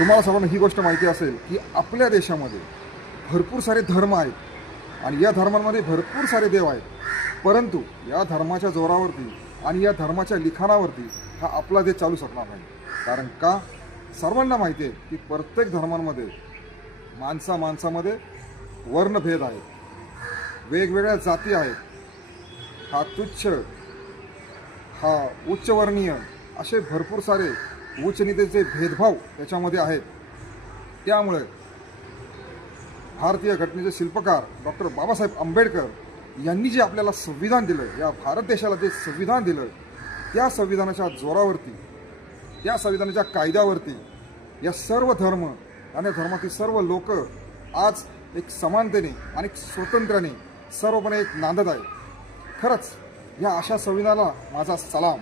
तुम्हाला सर्वांना ही गोष्ट माहिती असेल की आपल्या देशामध्ये भरपूर सारे धर्म आहेत आणि या धर्मांमध्ये भरपूर सारे देव आहेत, परंतु या धर्माच्या जोरावरती आणि या धर्माच्या लिखाणावरती हा आपला देश चालू शकणार नाही. कारण का? सर्वांना माहिती आहे की प्रत्येक धर्मांमध्ये माणसामध्ये वर्णभेद आहे, वेगवेगळ्या जाती आहेत, हा तुच्छ, हा उच्चवर्णीय, असे भरपूर सारे उच्च नीतीचे भेदभाव त्याच्यामध्ये आहेत. त्यामुळे भारतीय घटनेचे शिल्पकार डॉक्टर बाबासाहेब आंबेडकर यांनी जे आपल्याला संविधान दिलं, या भारत देशाला जे संविधान दिलं, त्या संविधानाच्या जोरावरती, त्या संविधानाच्या कायद्यावरती या सर्व धर्म आणि धर्मातील सर्व लोक आज एक समानतेने आणि स्वतंत्र्याने सर्वपणे एक नांदत आहे. खरंच या अशा संविधानाला माझा सलाम.